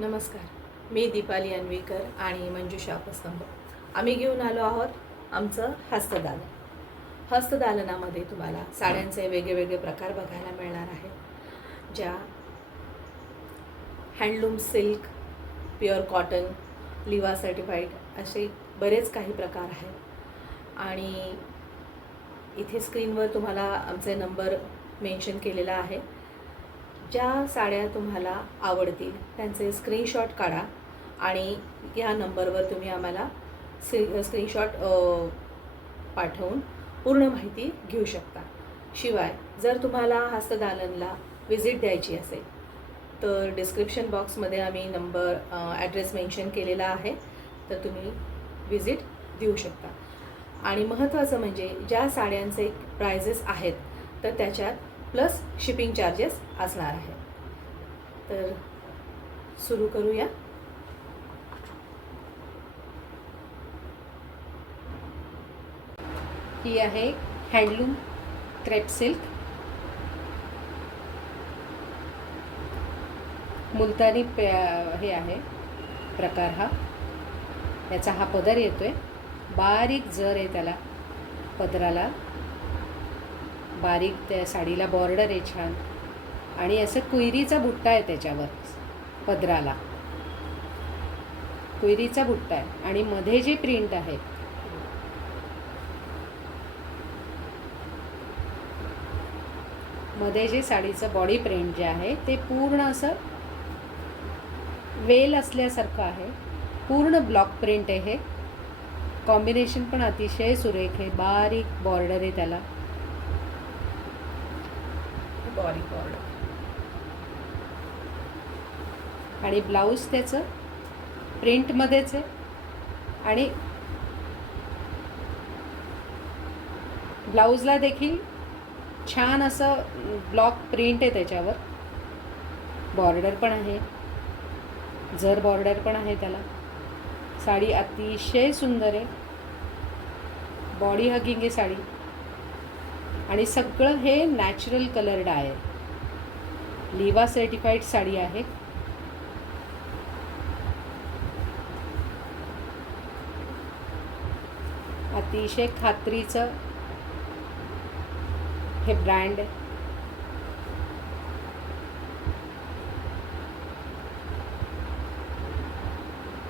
नमस्कार, मी दीपाली अन्वीकर आणि मंजुषा अपस्तंभ. आम्ही घेऊन आलो आहोत आमचं हस्तदालन. हस्तदालनामध्ये तुम्हाला साड्यांचे वेगवेगळे प्रकार बघायला मिळणार आहेत, ज्या handloom silk, pure cotton, Liva certified असे बरेच काही प्रकार आहेत. आणि इथे स्क्रीनवर तुम्हाला आमचे नंबर मेन्शन केलेला आहे. ज्या साड्या तुम्हाला आवडतील त्यांचे स्क्रीनशॉट काढा आणि या नंबरवर तुम्ही आम्हाला स्क्रीनशॉट पाठवून पूर्ण माहिती घेऊ शकता. शिवाय जर तुम्हाला हस्तदालनला व्हिजिट द्यायची असेल तर डिस्क्रिप्शन बॉक्समध्ये आम्ही नंबर ॲड्रेस मेन्शन केलेला आहे, तर तुम्ही व्हिजिट देऊ शकता. आणि महत्त्वाचं म्हणजे ज्या साड्यांचे प्राइजेस आहेत तर त्याच्यात प्लस शिपिंग चार्जेस असणार आहेत. तर सुरू करूया. ही आहे हँडलूम क्रेप सिल्क, मुलतानी हे आहे प्रकार हा. याचा हा पदर येतोय, बारीक जर आहे त्याला, पदराला बारीक त्या साडीला बॉर्डर आहे छान, आणि असं कुयरीचा बुट्टा आहे त्याच्यावर, पदराला कुयरीचा बुट्टा आहे. आणि मध्ये जे प्रिंट आहे मध्ये जे साडीचं बॉडी प्रिंट जे आहे ते पूर्ण असं वेल असल्यासारखं आहे. पूर्ण ब्लॉक प्रिंट आहे हे. कॉम्बिनेशन पण अतिशय सुरेख आहे. बारीक बॉर्डर आहे त्याला, बारीक बॉर्डर. आणि ब्लाऊज त्याचं प्रिंटमध्येच आहे. आणि ब्लाऊजला देखील छान असं ब्लॉक प्रिंट आहे त्याच्यावर. बॉर्डर पण आहे, जर बॉर्डर पण आहे त्याला. साडी अतिशय सुंदर आहे, बॉडी हगिंग आहे साडी. आणि सगळं हे नॅचरल कलर्ड आहे, लिवा सर्टिफाईड साडी आहे. अतिशय खात्रीचं हे ब्रँड.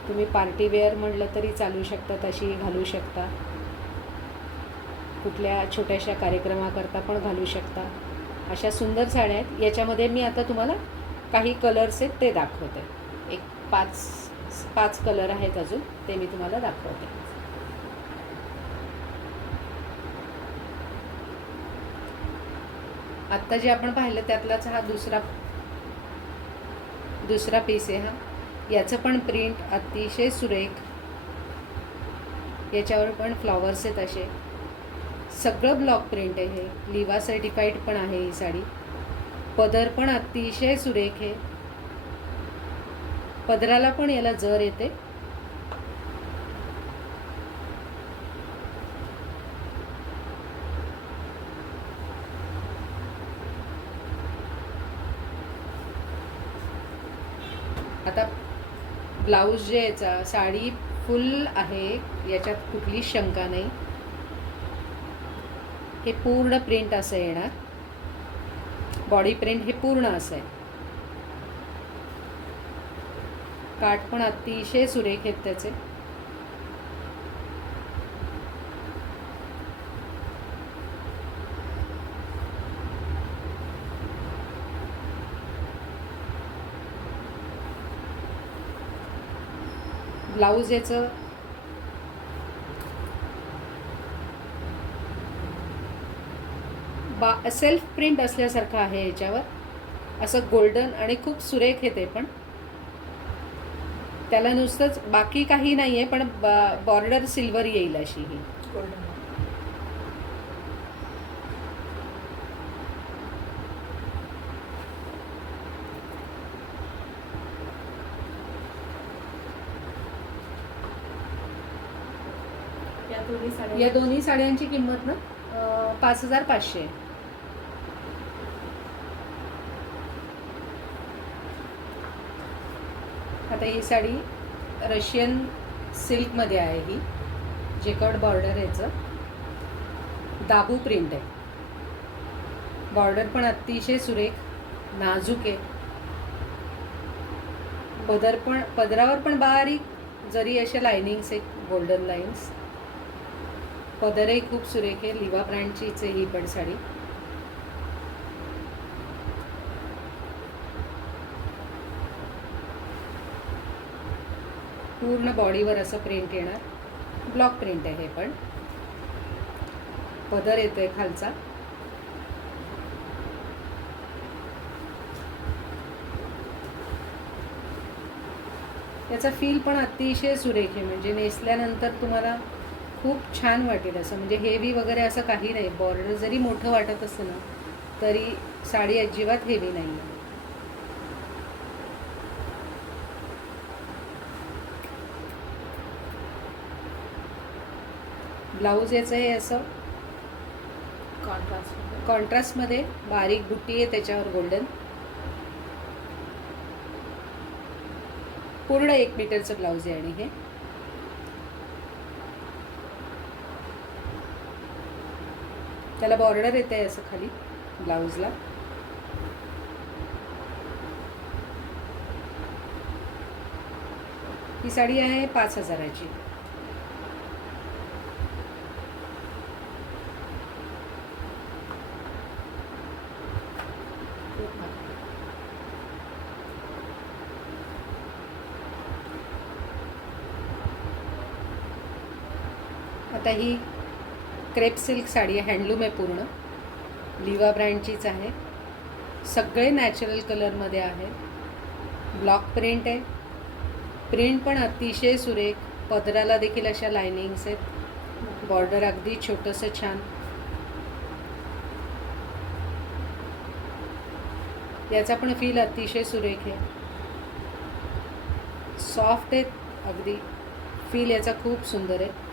तुम्ही पार्टी वेअर म्हटलं तरी चालू शकता, तशी घालू शकता. कुठल्या छोट्याशा कार्यक्रमाकरता पण घालू शकता. अशा सुंदर साड्या आहेत. याच्यामध्ये मी आता तुम्हाला काही कलर्स आहेत ते दाखवते. एक पाच कलर आहेत अजून, ते मी तुम्हाला दाखवते. आत्ता जे आपण पाहिलं त्यातलाच हा दुसरा पीस आहे हा. याचं पण प्रिंट अतिशय सुरेख. याच्यावर पण फ्लॉवर्स आहेत असे. सगळं ब्लॉक प्रिंट आहे हे. लिवा सर्टिफाईड पण आहे ही साडी. पदर पण अतिशय सुरेख आहे. पदराला पण याला जर येते. आता ब्लाऊज जे याचा, साडी फुल आहे, याच्यात कुठलीच शंका नाही. हे पूर्ण प्रिंट असं येणार. बॉडी प्रिंट हे पूर्ण असं आहे. काठ पण अतिशय सुरेख आहेत त्याचे. ब्लाऊज याचं सेल्फ प्रिंट असल्यासारखं आहे. याच्यावर असं गोल्डन आणि खूप सुरेख आहे ते पण. त्याला नुसतंच बाकी काही नाही आहे, पण बॉर्डर सिल्वर येईल अशी ही. गोल्डन. या दोन्ही साड्यांची किंमत ना 5,500. आता ही साडी रशियन सिल्कमध्ये आहे. ही जेकर्ड बॉर्डर आहे याचं, दाबू प्रिंट आहे. बॉर्डर पण अतिशय सुरेख नाजूक आहे. पदरावर पण बारीक जरी अशा लाइनिंग्स आहेत, गोल्डन लाईन्स. पदरही खूप सुरेख आहे. लिवा ब्रँडचीच आहे ही पण साडी. पूर्ण बॉडीवर असं प्रिंट येणार. ब्लॉक प्रिंट आहे हे पण. पदर येतोय खालचा. याचा फील पण अतिशय सुरेख आहे. म्हणजे नेसल्यानंतर तुम्हाला खूप छान वाटेल असं. म्हणजे हेवी वगैरे असं काही नाही. बॉर्डर जरी मोठं वाटत असतं ना तरी साडी अजिबात हेवी नाही आहे. ब्लाऊज याचं हे असं कॉन्ट्रास्टमध्ये बारीक बुट्टी आहे त्याच्यावर गोल्डन. पूर्ण 1 मीटरचं ब्लाऊज आहे. आणि हे त्याला बॉर्डर येते आहे असं खाली ब्लाऊजला. ही साडी आहे 5,000ची. आता ही क्रेप सिल्क साडी आहे. हँडलूम आहे पूर्ण. लिवा ब्रँडचीच आहे. सगळे नॅचरल कलरमध्ये आहे. ब्लॉक प्रिंट आहे. प्रिंट पण अतिशय सुरेख. पदराला देखील अशा लाइनिंग्स आहेत. बॉर्डर अगदी छोटंसं छान. याचा पण फील अतिशय सुरेख आहे. सॉफ्ट आहे अगदी. फील याचा खूप सुंदर आहे.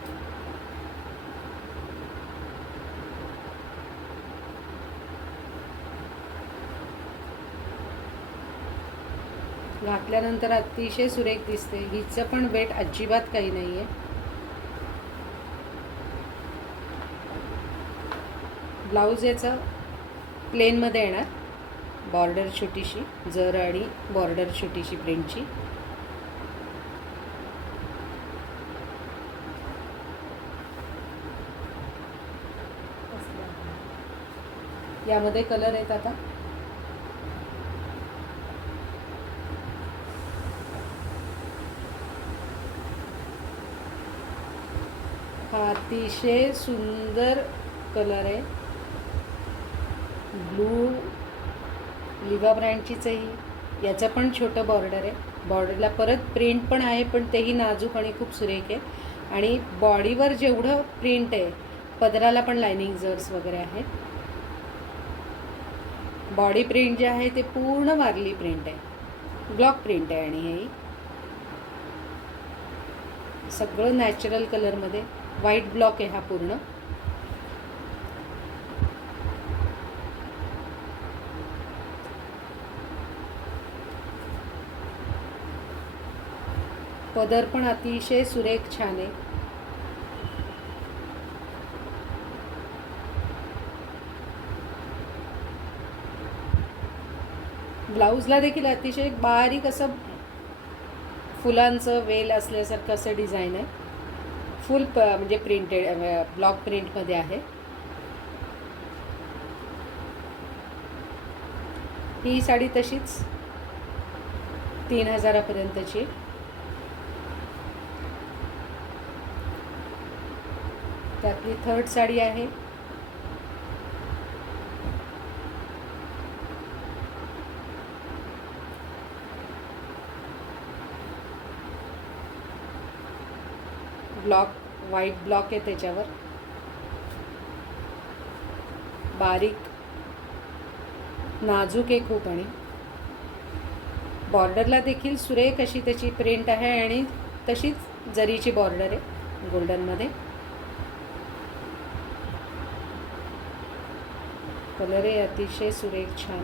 घातल्यानंतर अतिशय सुरेख दिसते. हिचं पण वेट अजिबात काही नाही आहे. ब्लाऊज याचं प्लेनमध्ये येणार. बॉर्डर छोटीशी जर आणि बॉर्डर छोटीशी प्रिंटची. यामध्ये कलर आहेत आता. हा अतिशय सुंदर कलर आहे. ब्लू लिवा ब्रँडचीच आहे ही. याचं पण छोटं बॉर्डर आहे. बॉर्डरला परत प्रिंट पण आहे पण तेही नाजूक आणि खूप सुरेख आहे. आणि बॉडीवर जेवढं प्रिंट आहे पदराला पण लाइनिंग जर्स वगैरे आहेत. बॉडी प्रिंट जे आहे ते पूर्ण वारली प्रिंट आहे. ब्लॉक प्रिंट आहे. आणि हे सगळं नॅचरल कलरमध्ये. व्हाईट ब्लॉक आहे हा पूर्ण. पदर पण अतिशय सुरेख छान आहे. ब्लाऊजला देखील अतिशय बारीक असं फुलांचं वेल असल्यासारखं असं डिझाईन आहे. फुल म्हणजे प्रिंटेड ब्लॉक प्रिंटमध्ये आहे. ही साडी तशीच 3,000पर्यंतची. त्यातली थर्ड साडी आहे. ब्लॉक व्हाईट ब्लॉक आहे त्याच्यावर. बारीक नाजूक आहे खूप. आणि बॉर्डरला देखील सुरेख अशी त्याची प्रिंट आहे. आणि तशीच जरीची बॉर्डर आहे गोल्डनमध्ये. कलर आहे अतिशय सुरेख छान.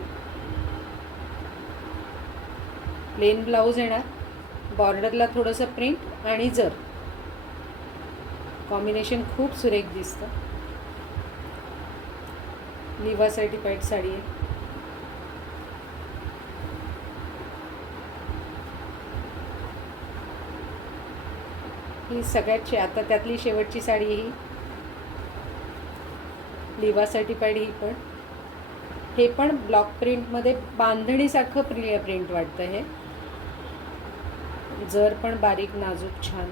प्लेन ब्लाऊज येणार. बॉर्डरला थोडंसं प्रिंट आणि जर कॉम्बिनेशन खूप सुरेख दिसतं. लिवा सर्टिफाईड साडी आहे. ही सगळ्यात आता त्यातली शेवटची साडी ही लिवा सर्टिफाईड. ही पण हे पण ब्लॉक प्रिंटमध्ये बांधणीसारखं प्रिंट वाटतं. हे जर पण बारीक नाजूक छान.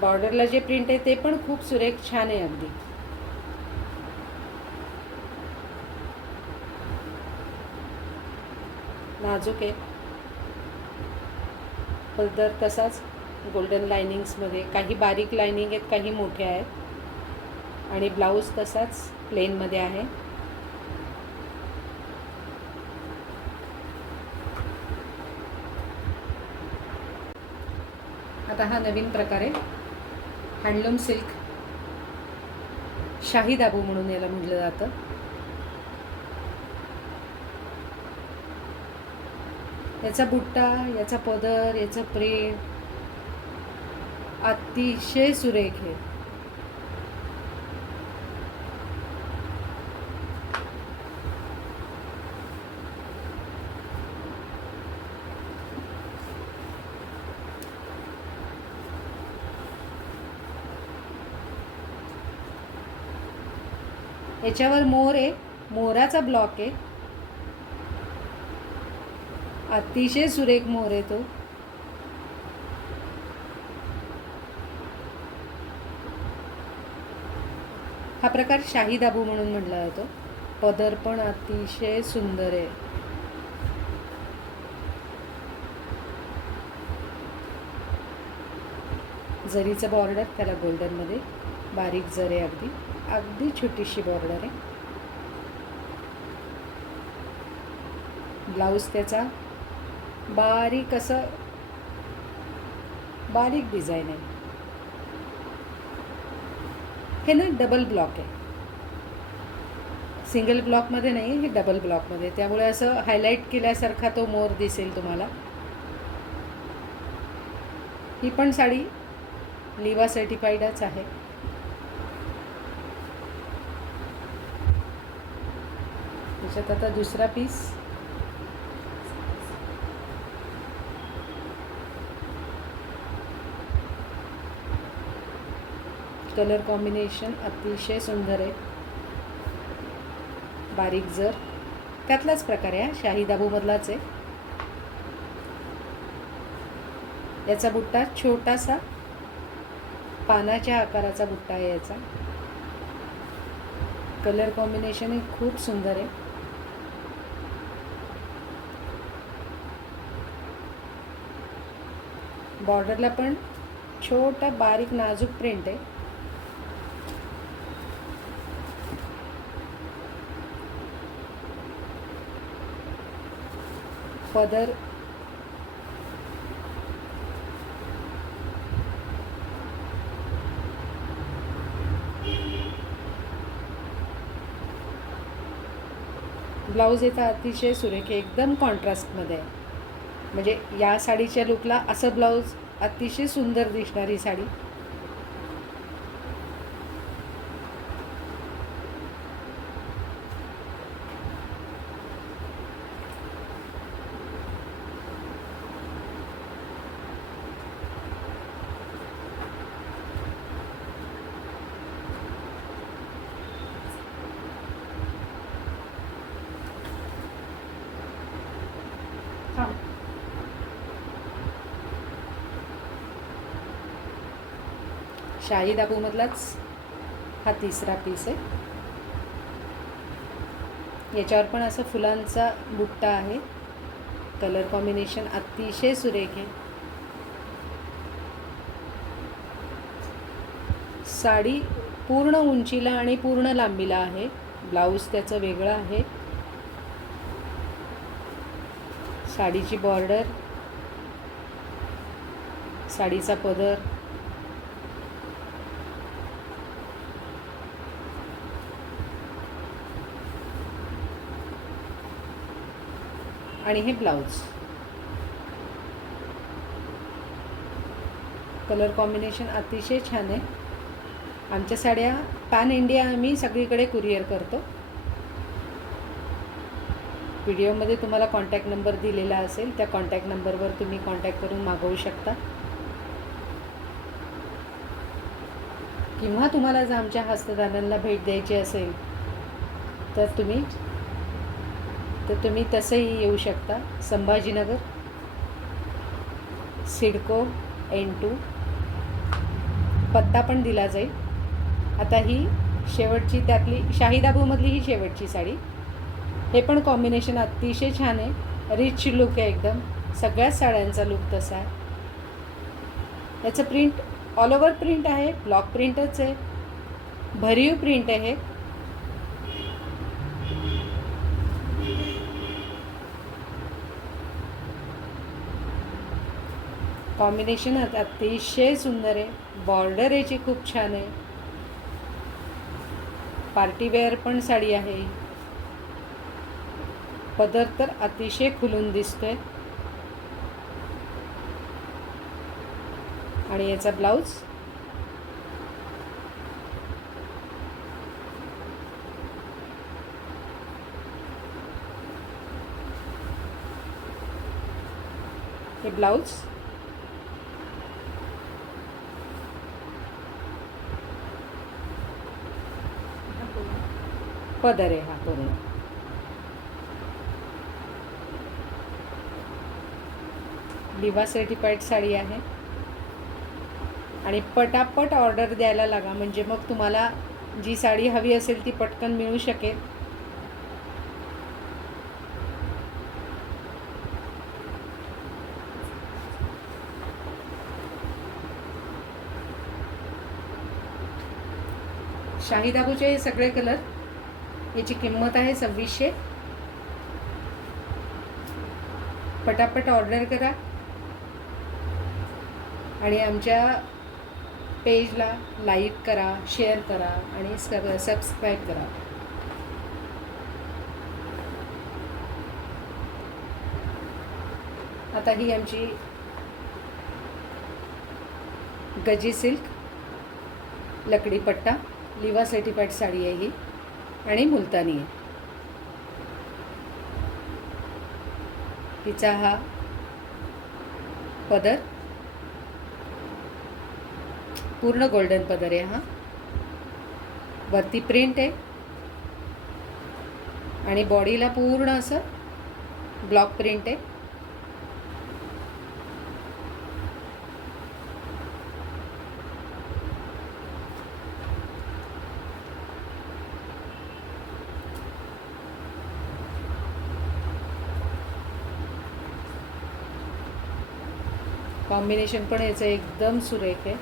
बॉर्डरला जे प्रिंट आहे ते पण खूप सुरेख छान आहे. अगदी नाजूक आहे. पदर तसाच गोल्डन लायनिंग्समध्ये, काही बारीक लायनिंग आहेत, काही मोठ्या आहेत. आणि ब्लाऊज तसाच प्लेनमध्ये आहे. आता हा नवीन प्रकार आहे. हँडलूम सिल्क शाही दाबू म्हणून याला म्हटलं जातं. याचा बुट्टा, याचा पदर, याचं प्रिंट अतिशय सुरेख आहे. याच्यावर मोर आहे, मोराचा ब्लॉक आहे. अतिशय सुरेख मोर आहे तो. हा प्रकार शाही दाबू म्हणून म्हटला जातो. पदर पण अतिशय सुंदर आहे. जरीचं बॉर्डर, त्याला गोल्डनमध्ये बारीक जर आहे. अगदी अगदी छोटीशी बॉर्डर आहे. ब्लाऊज त्याचा बारीक असं बारीक डिझाईन आहे. हे ना डबल ब्लॉक आहे, सिंगल ब्लॉकमध्ये नाही, हे डबल ब्लॉकमध्ये. त्यामुळे असं हायलाईट केल्यासारखा तो मोर दिसेल तुम्हाला. ही पण साडी लिवा सर्टिफाईडच आहे. त्याच्यात आता दुसरा पीस. कलर कॉम्बिनेशन अतिशय सुंदर आहे. बारीक जर त्यातलाच प्रकार आहे, शाही दाबूमधलाच आहे. याचा बुट्टा छोटासा पानाच्या आकाराचा बुट्टा आहे याचा. कलर कॉम्बिनेशन हे खूप सुंदर आहे. बॉर्डरला पण छोटा बारीक नाजूक प्रिंट आहे. पदर ब्लाऊज याचा अतिशय सुरेख आहे, एकदम कॉन्ट्रास्टमध्ये आहे. म्हणजे या साडीच्या लुकला असं ब्लाऊज अतिशय सुंदर दिसणारी साडी. शाही दाबूमधलाच हा तिसरा पीस आहे. याच्यावर पण असं फुलांचा बुट्टा आहे. कलर कॉम्बिनेशन अतिशय सुरेख आहे. साडी पूर्ण उंचीला आणि पूर्ण लांबीला आहे. ब्लाऊज त्याचं वेगळं आहे. साडीची बॉर्डर, साडीचा पदर, आणि हे ब्लाऊज. कलर कॉम्बिनेशन अतिशय छान आहे. आमच्या साड्या पॅन इंडिया आम्ही सगळीकडे कुरिअर करतो. व्हिडिओमध्ये तुम्हाला कॉन्टॅक्ट नंबर दिलेला असेल, त्या कॉन्टॅक्ट नंबरवर तुम्ही कॉन्टॅक्ट करून मागवू शकता. किंवा तुम्हाला जर आमच्या हस्तदानांना भेट द्यायची असेल तर तुम्ही तसंही येऊ शकता. संभाजीनगर, सिडको N2 पत्ता पण दिला जाईल. आता ही शेवटची, त्यातली शाहीदाबूमधली ही शेवटची साडी. हे पण कॉम्बिनेशन अतिशय छान आहे. रिच लुक आहे एकदम. सगळ्याच साड्यांचा लुक तसा आहे. याचं प्रिंट ऑल ओव्हर प्रिंट आहे, ब्लॉक प्रिंटच आहे, भरीव प्रिंट आहे. कॉम्बिनेशन अतिशय सुंदर आहे. बॉर्डर याची खूप छान आहे. पार्टीवेअर पण साडी आहे. पदर तर अतिशय खुलून दिसतोय. आणि याचा ब्लाऊज हे ब्लाऊज पदर आहे हा पूर्ण. लिवा सर्टिफाईड साडी आहे. आणि पटापट ऑर्डर द्यायला लागा, म्हणजे मग तुम्हाला जी साडी हवी असेल ती पटकन मिळू शकेल. शाहीदाबूचे हे सगळे कलर. याची किंमत आहे 2600. पटापट ऑर्डर करा आणि आमच्या पेजला लाईक करा, शेअर करा आणि सबस्क्राईब करा. आता ही आमची गजी सिल्क लकडी पट्टा लिवा सर्टिफाईड साडी आहे ही आणि मुलतानी आहे. तिचा हा पदर पूर्ण गोल्डन पदर आहे. हा वरती प्रिंट आहे आणि बॉडीला पूर्ण असं ब्लॉक प्रिंट आहे. कॉम्बिनेशन पण याचं एकदम सुरेख आहे.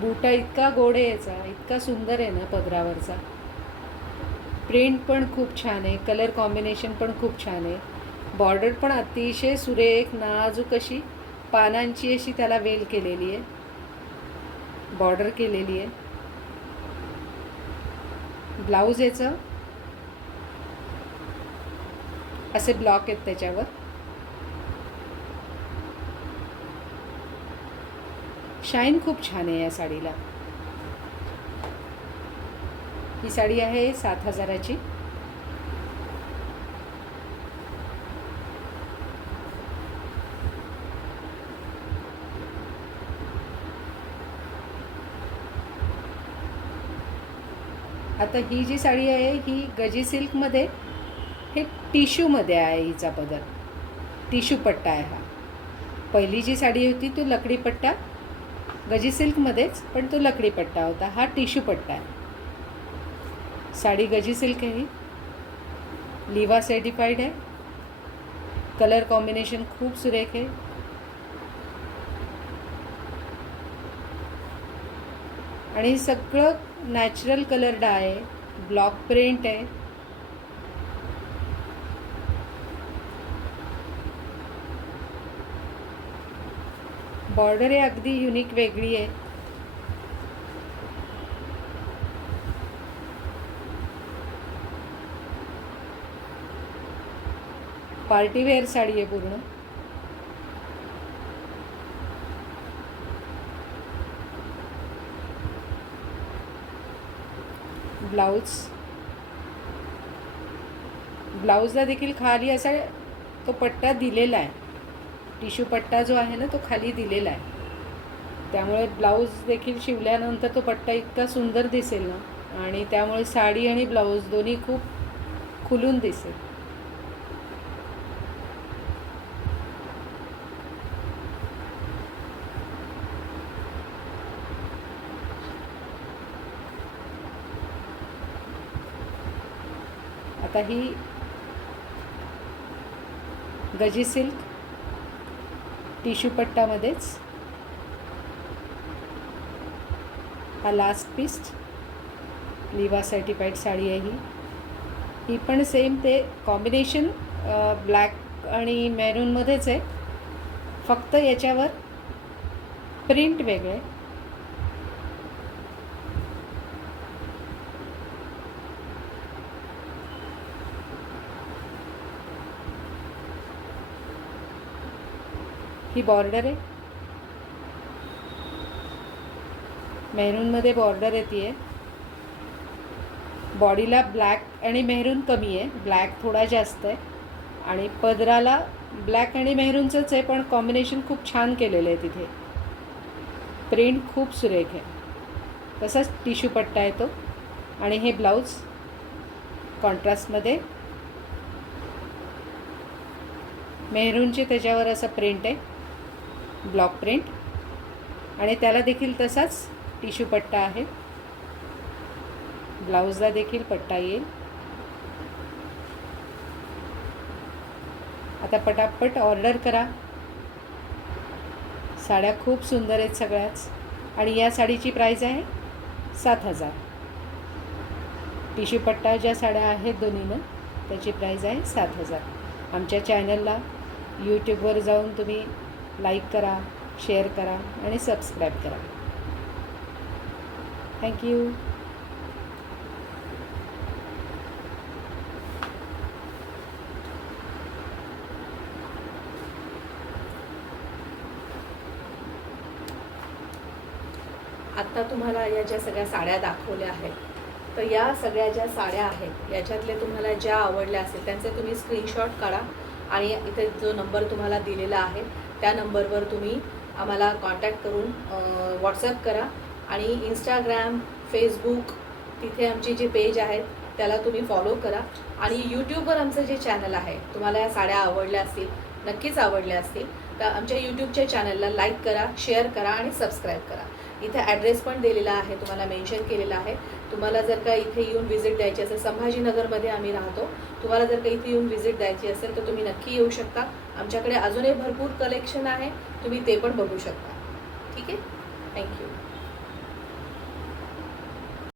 बुटा इतका गोड आहे याचा, इतका सुंदर आहे ना पदरावरचा. प्रिंट पण खूप छान आहे, कलर कॉम्बिनेशन पण खूप छान आहे. बॉर्डर पण अतिशय सुरेख नाजूक अशी पानांची अशी त्याला वेल केलेली आहे, बॉर्डर केलेली आहे. ब्लाऊज याचं असे ब्लॉक आहेत त्याच्यावर. शाईन खूप छान आहे या साडीला. ही साडी आहे 7000ची. आता ही जी साडी आहे ही गजी सिल्कमध्ये, हे टिश्यूमध्ये आहे. हिचा पदर टिश्यू पट्टा आहे हा. पहिली जी साडी होती तो लकडी पट्टा गजी सिल्कमध्येच, पण तो लकडी पट्टा होता. हा टिश्यू पट्टा आहे. साडी गजी सिल्क आहे, लिवा सर्टिफाईड आहे. कलर कॉम्बिनेशन खूप सुरेख आहे. आणि सगळं नॅचरल कलर डाय आहे, ब्लॉक प्रिंट आहे. बॉर्डर आहे अगदी युनिक वेगळी आहे. पार्टीवेअर साडी आहे पूर्ण. ब्लाऊजला देखील खाली असा तो पट्टा दिलेला आहे. टिश्यू पट्टा जो आहे ना तो खाली दिलेला आहे. त्यामुळे ब्लाऊज देखील शिवल्यानंतर तो पट्टा इतका सुंदर दिसेल ना, आणि त्यामुळे साडी आणि ब्लाऊज दोन्ही खूप खुलून दिसेल. आता ही गजी सिल्क टिश्यू पट्टामध्येच हा लास्ट पीस लिवा सर्टिफाईड साडी आहे. ही पण सेम ते कॉम्बिनेशन ब्लॅक आणि मेरूनमध्येच आहे, फक्त याच्यावर प्रिंट वेगळे आहे. ही बॉर्डर आहे, मेहरूनमध्ये बॉर्डर येते आहे. बॉडीला ब्लॅक आणि मेहरून कमी आहे, ब्लॅक थोडा जास्त आहे, आणि पदराला ब्लॅक आणि मेहरूनचंच आहे, पण कॉम्बिनेशन खूप छान केलेलं आहे. तिथे प्रिंट खूप सुरेख आहे. तसाच टिश्यू पट्टा आहे तो, आणि हे ब्लाऊज कॉन्ट्रास्टमध्ये मेहरूनचे त्याच्यावर असं प्रिंट आहे, ब्लॉक प्रिंट, आणि त्याला देखील तसाच टिश्यू पट्टा आहे. ब्लाऊजला देखील पट्टा येईल. आता पटापट ऑर्डर करा. साड्या खूप सुंदर आहेत सगळ्याच, आणि या साडीची प्राईस आहे 7,000. टिश्यू पट्टा ज्या साड्या आहेत दोन्हीनं त्याची प्राईस आहे 7,000. आमच्या चॅनलला यूट्यूबवर जाऊन तुम्ही लाईक करा, शेअर करा आणि सबस्क्राईब करा. थँक्यू. आत्ता तुम्हाला या ज्या सगळ्या साड्या दाखवल्या आहेत, तर या सगळ्या ज्या साड्या आहेत याच्यातल्या तुम्हाला ज्या आवडल्या असेल त्यांचे तुम्ही स्क्रीनशॉट काढा, आणि इथे जो नंबर तुम्हाला दिलेला आहे त्या नंबरवर तुम्ही आम्हाला कॉन्टॅक्ट करून व्हॉट्सअप करा. आणि इंस्टाग्राम, फेसबुक तिथे आमची जी पेज आहेत त्याला तुम्ही फॉलो करा. आणि यूट्यूबवर आमचं जे चॅनल आहे, तुम्हाला या साड्या आवडल्या असतील, नक्कीच आवडल्या असतील, तर आमच्या यूट्यूबच्या चॅनलला लाईक करा, शेअर करा आणि सबस्क्राईब करा. इथे ॲड्रेस पण दिलेला आहे, तुम्हाला मेन्शन केलेला आहे. तुम्हाला जर का इथे येऊन व्हिजिट द्यायची असेल, संभाजीनगरमध्ये आम्ही राहतो, तुम्हाला जर का इथे येऊन व्हिजिट द्यायची असेल तर तुम्ही नक्की येऊ शकता. आमच्याकडे अजूनही भरपूर कलेक्शन आहे, तुम्ही ते पण बघू शकता. ठीक आहे, थँक्यू.